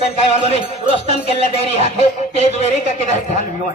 पण काय वांधो नहीं रोस्तम केला देरी हाथे तेज वेरी का किधर ध्यान हुआ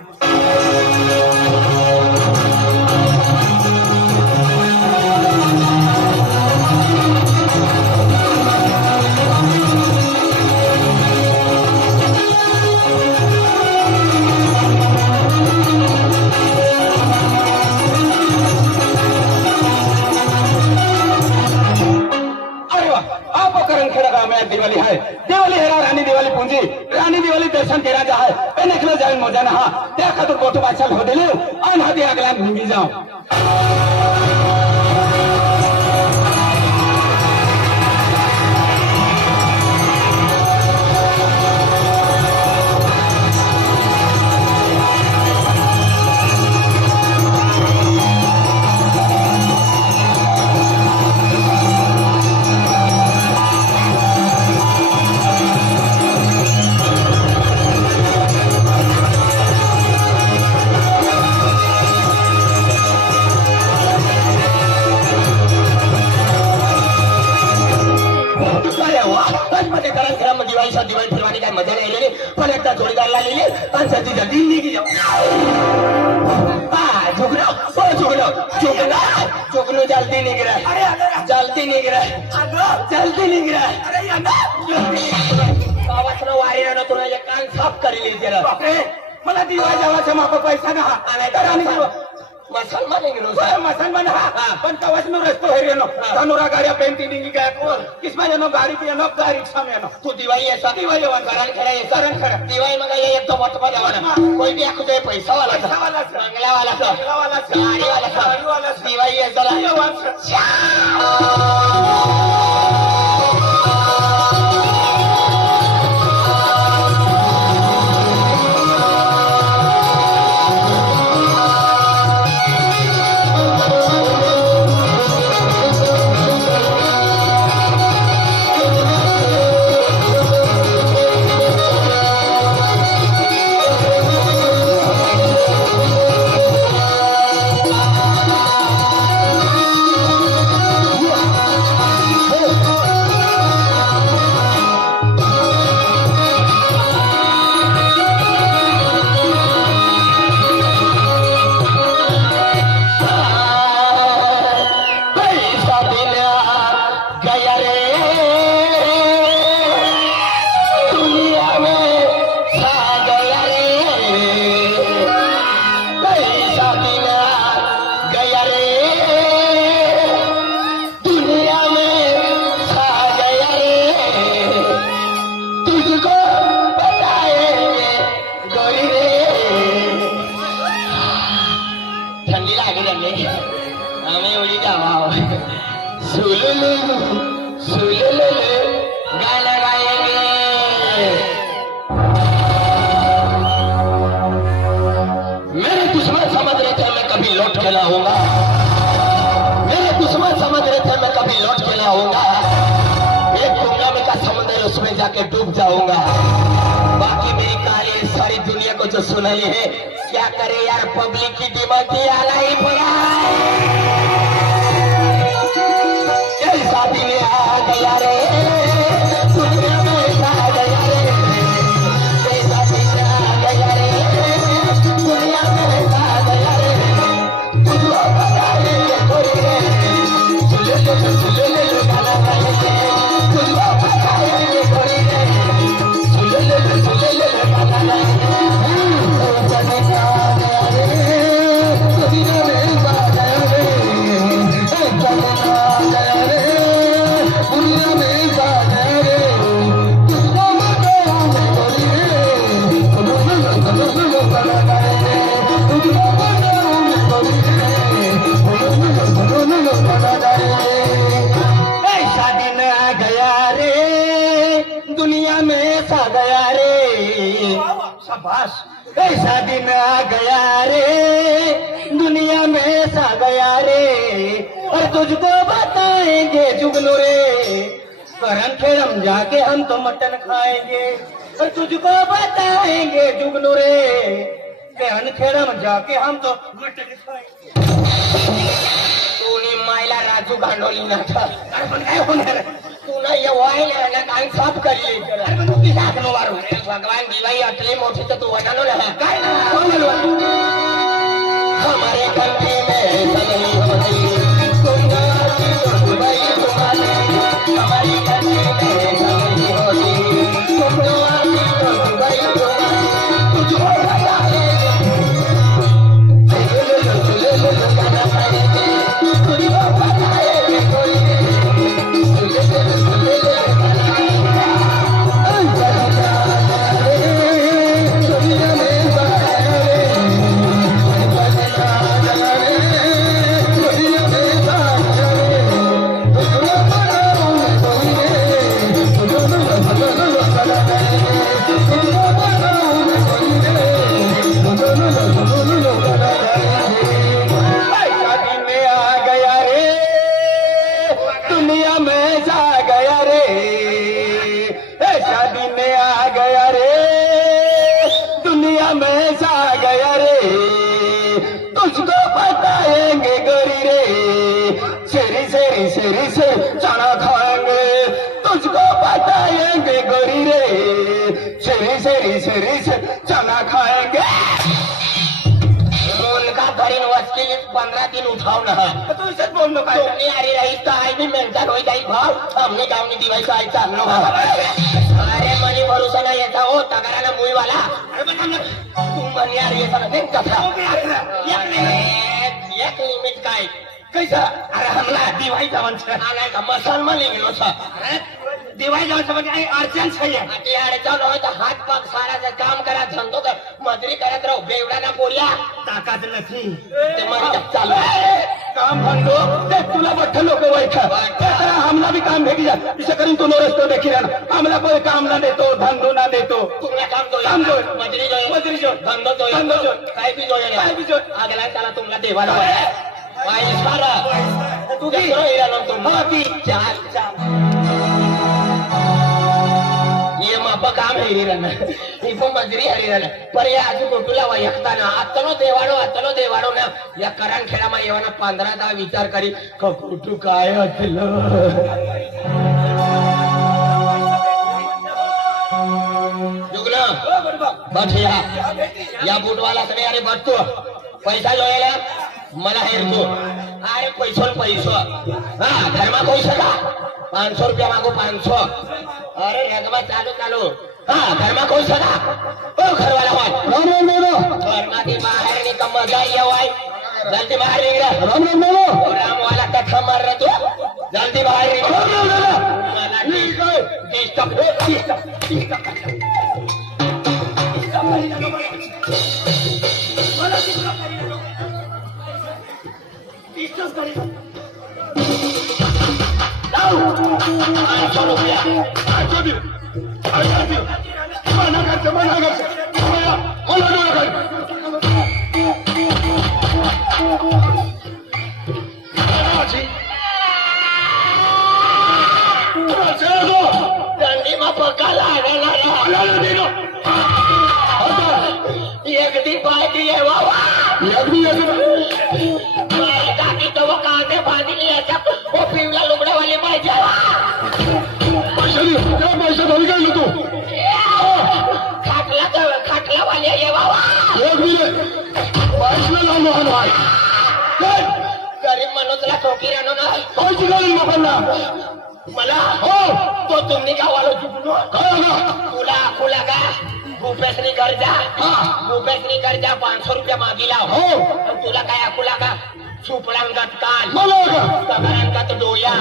दिवाली है दिवाली है रानी दिवाली पूंजी रानी दिवाली दर्शन के राजा है पेनखलो जाए मजा ना त्या खातर गोठो बादशाह हो दिले अन हदी अगला भूंगी जाओ दिवाळी फिरवानी काय मजा नाही गेली पण एकदा जोडीदारला लिहिली आणि सध्या जल्दी निघी जाऊ झुकलो जल्दी निघ रहा जल्दी निघ रहा जल्दी निघ रहा गावातलं वारीनं तुला एक कान साफ करेल जरा मला दिवाळी जावाचा माप पैसा ना मसलमान मसलमान हा पण तवाच मी रस्तो हेरेनो धनुरा गाड्या पेंटिंग काय किसमा येनो गाडी येनो का रिक्षा में येनो तू दिवाळी ऐसा दिवाळी वन कारण खड़ा दिवाळी मग ये एक तो मत वाला कोई भी आखो जाए पैसा वाला बंगला वाला गाड़ी वाला दिवाळी ऐसा गाना गाएंगे मेरे दुश्मन समझ रहे थे मैं कभी लौट के ना आऊंगा मेरे दुश्मन समझ रहे थे मैं कभी लौट के ना आऊंगा एक गंगा में का समुद्र उसमें जाके डूब जाऊंगा बाकी मेरी कहानी सारी दुनिया को जो सुनाई है क्या करे यार पब्लिक की डिमांड थी आना ही पड़ा शादी में आ गया रे दुनिया में आ गया रे शादी में आ गया रे दुनिया में आ गया रे तुझको पता है गोरी रे सुले गाना गाएंगे तुझको पता है गोरी रे सुले गाना गाएंगे ऐसा दिन आ गया रे दुनिया में सा गया रे और तुझको बताएंगे जुगनू रे करम खेरम जाके हम तो मटन खाएंगे और तुझको बताएंगे जुगनू रे करम खेरम जाके हम तो मटन खाएंगे तूने मायला राजू गांडोली ना था अरे पण काय होणार पुन्हा येवायला ना काय साफ करी भगवान दिवाई अटली मोठी तर तू वजानो ना काय ना हमारे कंट्री में सगनी होती तुमको आती तो दुबई तुम्हारी हमारी कंट्री में सगनी होती तुमको आती तो दुबई तुम्हारी तुझको बताए गाना पड़ेगा तुझको बताए कोई चना खाएंगे उनका करीन वकील 15 दिन उठाओ ना तू इसे बोल लो तुमने अरे रही तो आई भी मेंटल हो जाई भाव हमने गाँव ने दिवाई का आई चालनो अरे मनी भरोसा नहीं येता हो तगरा ना मुई वाला तुम मनी यार ये सब देख कथा एक लिमिट काय कैसा अरे हमला दिवाई जावन छे आना का मुसलमान लिंगलो छ दिवाई जावन छ म्हणजे अडचण छै आती अडचण होय तर हात पाक साराचं काम करा धंदो कर मजुरी करत राहू बेवडा ना पोरिया ताकद नथी ते मग चालू काम धंदो ते तुला बठ लोक वैठा हमला भी काम भेटी जा इसे करीन तू नो रस्तो देखी रहना हमला कोई काम ना देतो धंदो ना देतो तुमला काम दो मजुरी जो धंदो जो काय भी जो अगला चला तुमला देवाला वाई सारा तू की हिरा नो तुम हाती चार ये मापा काम हिरीरन इको मजरी हरिरन पर या आजू टोटूला वयखताना आतनो देवाडो ना या करण खेळामा येवाना 15 दा विचार करी कुठू काय असलं जुगना बस या बूटवाला सगळे अरे बसतो पैसा जोयाला मला हेरतो अरे पैसो हा धर्मा पैसा का 500 रुपया मागो 500 अरे रगमा चालू हा धर्मा कोण सदा ओ घरवाला होय घरमा की बाहेर निकम मजा येवाय जल्दी बाहेर निघ राम वाला कथा मार रे तू जल्दी बाहेर निघ मला डिस्टर्ब दंडी में पक्का एक दिन बात है बाबा तो वो कांटे बांधी नहीं है वो पिवला लुगड़ा वाली पाहिजे पैसा धरी काय तू खाटला वाली आहे बाबा गरीब मनुष्यला ठोकी राहणं ना पैसे गरीब लोकांना मला हो तो तुम्ही गावाला चुकलो तुला का भूपेशनी कर्जा 500 रुपया मागिला हो तुला काय अकुला का सुपडांगात कान तगारांगात डोया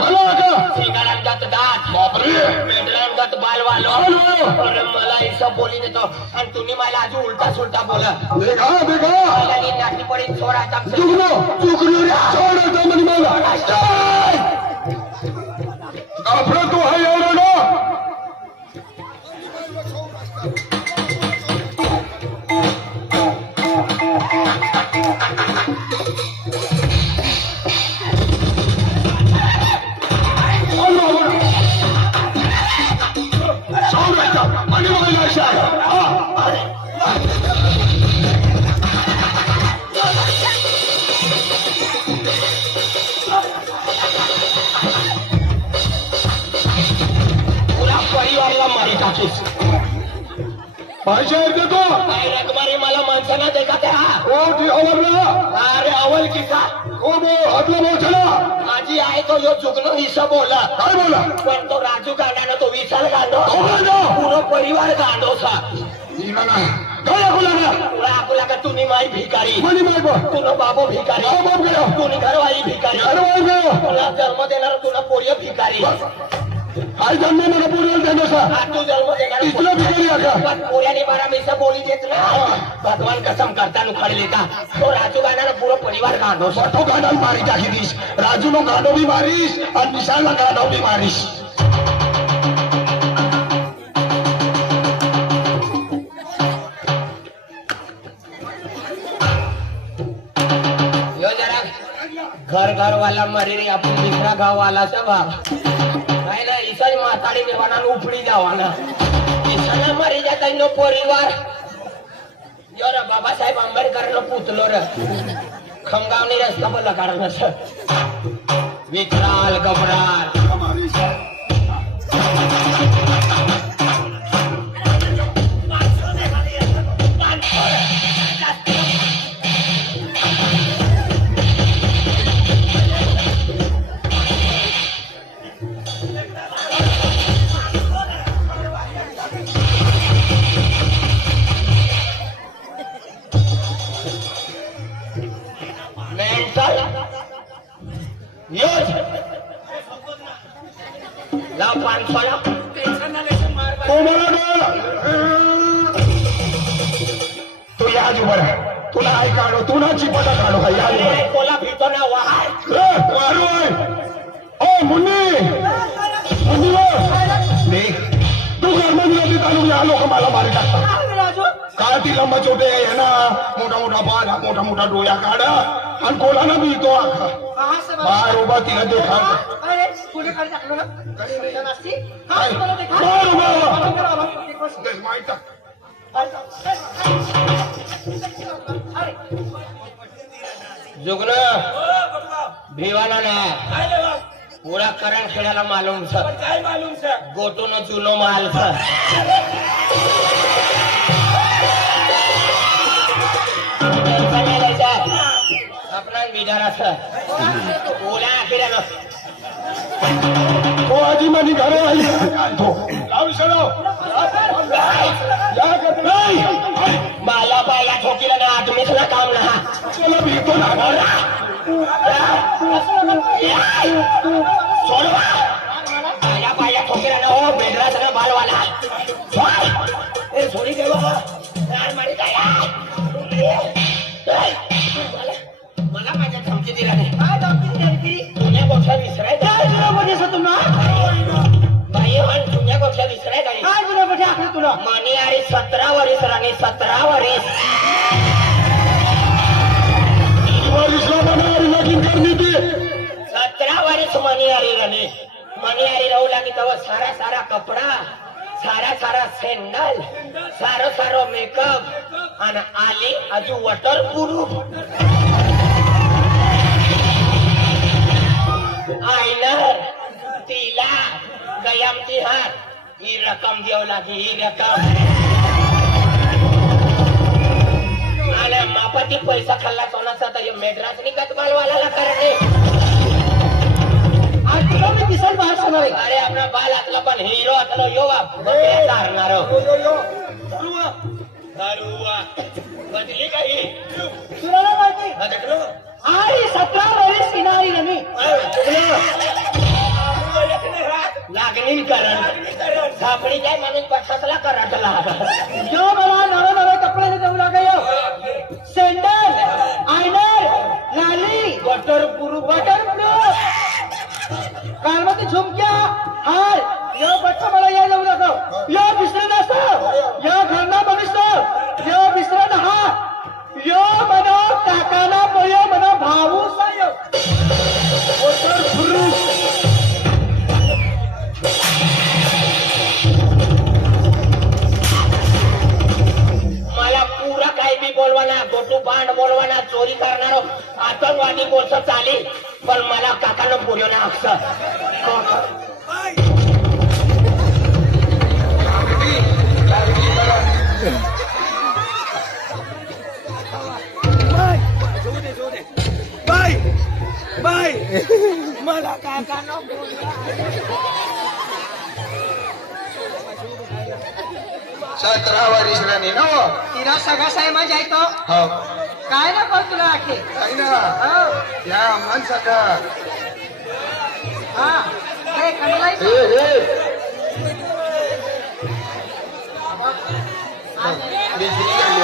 सिगारांगात दात मेंढरांगात बालवालो मला हिशोब बोली देतो आणि तुम्ही मला अजून उलटा सुलटा बोला नाटी पडी सोडायचा तो है एवढं ना पैसे आहेत देतो काय रकमारी मला माणसाला देखा त्या हो ती आवडला अरे अवल किसा हो बो आपला भाऊ चला माझी आहे तो यो चुकलो हिस्सा बोला काय बोला पण तो राजू गांडानं तो विशाल गांडो हो गांडो. पूर्ण परिवार गांडो सा इना ना काय ऐकू लागला तुला आपला का तुम्ही माई भिकारी कोणी माय बा तुला बाबो भिकारी काय बाप गेला तुम्ही घरवाई भिकारी अरे वाय गेलो तुला जन्म देणार तुला पोरिय भिकारी आई जन्म मला पूर्ण देतो सा आज तू जन्म देणार इथला भिकारी आका पण पोऱ्याने बारा मिसा बोली देत ना भगवान कसम करता उखाड़ लेता तो राजू गांडानं पूरा परिवार गांडो सा तो गांडो मारी टाकी दीस राजू नो गांडो भी मारीस और विशाल नो गांडो भी मारीस यो जरा घर वाला मरी रे आपण दुसरा गाव वाला सब काय ना ईसाई माताडी देवाना उपडी जावाना ईसाला मरी जाता नो परिवार यो रे बाबासाहेब आंबेडकर नो पुतलो रे खमगावनी रस्ता बदला काढणार विकराल गबराल लाव 500 ला तो मला तू या आजू बरं तुला आई काढो तू ना चिपटा काढो का या आजू बरं कोला भीतो ना वहाय ओ मुन्नी मुन्नी देख तू घरमध्ये होती तालुक या लोक मला मारी टाकतात काय ती लंबा छोटे आहे ना मोठा मोठा बाल मोठा मोठा डोया काढा आणि कोणाला मी तो आखा बाहेर उभा तिला देखा बाहेर उभा माहित जुगन भिवाना ना पूरा करण खेळायला मालूम सर काय मालूम सर गोटो न चुनो माल सर अपना बिचारा सर ओला फिरायला तो आजी माझी घरे आई लावू सरो या करत नाही बाला बाला ठोकीला ना आदमीसला काम ना तुला भीतो ना सोडवा बाया बाया ठोकीला ना हो बेडराच ना बालवाला ए सोडी दे बाबा यार मारी काय मला माझ्या धमकी दिला नाही काय धमकी दिली तुझ्या गोष्ट विसरायचा तुला म्हणजे तुम्हाला बाई म्हण तुझ्या गोष्ट विसरायचा काय तुला म्हणजे आखलं तुला मनी अरे 17 वर्ष राणी 17 वर्ष लगीन करनी थी 17 वर्ष मनी अरे रहू लागी तेव्हा सारा सारा कपडा सारा सारा सेंडल सारो सारो मेकअप आणि आली अजून वॉटर प्रूफ आयनर तिला गयामती हात ही रक्कम देऊ लागी ही रक्कम आणि मापाती पैसा खाल्ला सोनाचा तर मेड्रासनी कतबालवाला करणे दिसल बाहेर अरे आपला बाल आतला पण हिरो आतलो यो हरणार बदली काही तुला माहिती अरे 17 वर्ष किनारी रमी लागणी करण सापडी काय म्हणून पक्षातला कराटला जो मला नवे नवे कपडे देऊ लागायो सेंडल आयनर लाली वॉटर प्रूफ कालमध्ये झुमक्या हार यो बच्चा मला या जाऊ लागो यो विसरण असतो यो घरना मनुष्य यो विसरण हा यो मनो काकाना पयो मनो भाऊ सायो वॉटर प्रूफ मला पूरा काही बी बोलवाना गोटू बांड बोलवाना चोरी करणारो आतंकवादी बोलत चाले पण मला काकानं पुरवलं अक्षर सतरा वर्ष राणी ना हो. तिला सगळा साहेब जायतो हो काय ना पण तुला आखे काही ना या माणसाचा हा हे कमलाई बिजली गेली.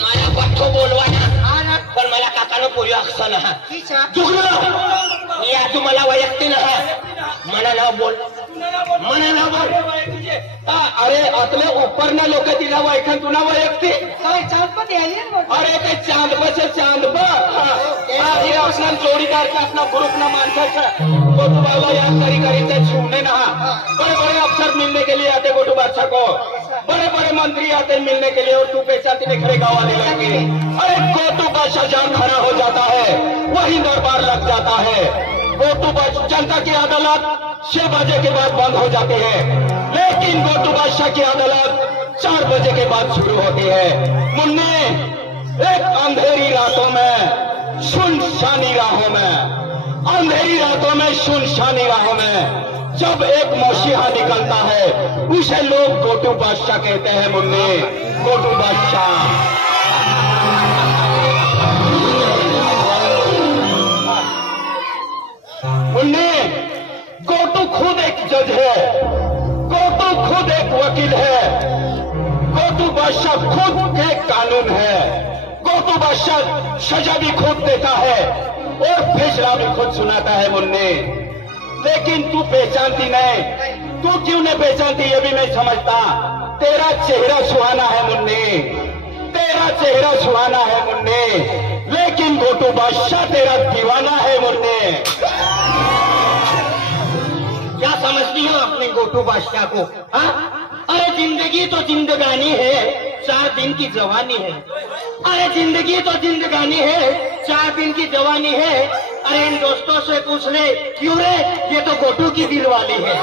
मला पठ्ठो बोलवा ना पण मला काकानं पोरी अक्षर हा मी आज तुम्हाला वैयक्तिक मला नाव बोल मला नाव बोल अरे आतले उपरना लोक तिला वैखन तुला वैयक्तिक काय चालपत यायली अरे ते चांदप से चांदप हे असणार जोडीदारचा असणार ग्रुप ना माणसाचं गोटू बाबा या करी से छूने ना बड़े बड़े अफसर मिलने के लिए आते गोटू बादशाह को बड़े बड़े मंत्री आते मिलने के लिए और तू पहचानती नहीं खड़े गाँव वाले लगे अरे गोटू बादशाह जहाँ खड़ा हो जाता है वही दरबार लग जाता है गोटू बादशाह जनता की अदालत 6 बजे के बाद बंद हो जाती है लेकिन गोटू बादशाह की अदालत 4 बजे के बाद शुरू होती है मुन्ने एक अंधेरी रातों में सुनसानी राहों में अंधेरी रातों में सुनसानी राहों में जब एक मसीहा निकलता है उसे लोग गोटू बादशाह कहते हैं मुन्ने गोटू बादशाह मुन्ने गोटू खुद एक जज है गोटू खुद एक वकील है गोटू बादशाह खुद एक कानून है गोटू बादशाह सजा भी खुद देता है और फैसला भी खुद सुनाता है मुन्ने लेकिन तू पहचानती नहीं तू क्यों नहीं पहचानती ये भी नहीं समझता तेरा चेहरा सुहाना है मुन्ने तेरा चेहरा सुहाना है मुन्ने लेकिन गोटू बादशाह तेरा दीवाना है मुन्ने क्या समझती हो अपने गोटू बादशाह को हाँ? अरे जिंदगी तो जिंदगानी है 4 दिन की जवानी है अरे जिंदगी तो जिंदगानी है 4 दिन की जवानी है अरे इन दोस्तों से पूछ ले क्यों रे ये तो गोटू की दिल वाली है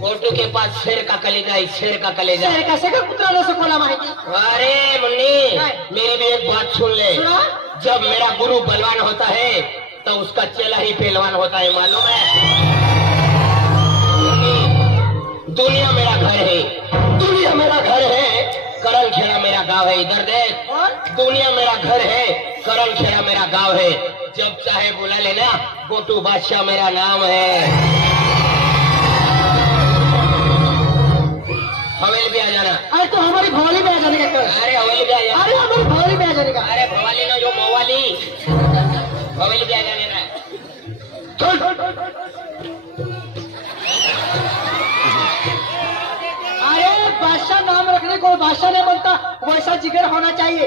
गोटू के पास शेर का कलेजा है शेर का कलेजा कसं का कुत्राला कोणा माहिती अरे मुन्नी मेरी भी एक बात सुन ले जब मेरा गुरु बलवान होता है तो उसका चेला ही पहलवान होता है मालूम है दुनिया मेरा घर है दुनिया मेरा घर है करल खेड़ा मेरा गांव है इधर देख दुनिया मेरा घर है करल खेड़ा मेरा गांव है जब चाहे बुला लेना गोटू बादशाह मेरा नाम है हवेली भी आ जाना अरे तो हमारी भवाली में आ जाने का अरे हवेली भी आ जाना अरे हमारी भवाली में आ जाने का अरे भवाली ना जो मवाली हवेली भी आ जाने ना अरे बादशाह नाम रखने को बादशाह नहीं बनता वैसा जिगर होना चाहिए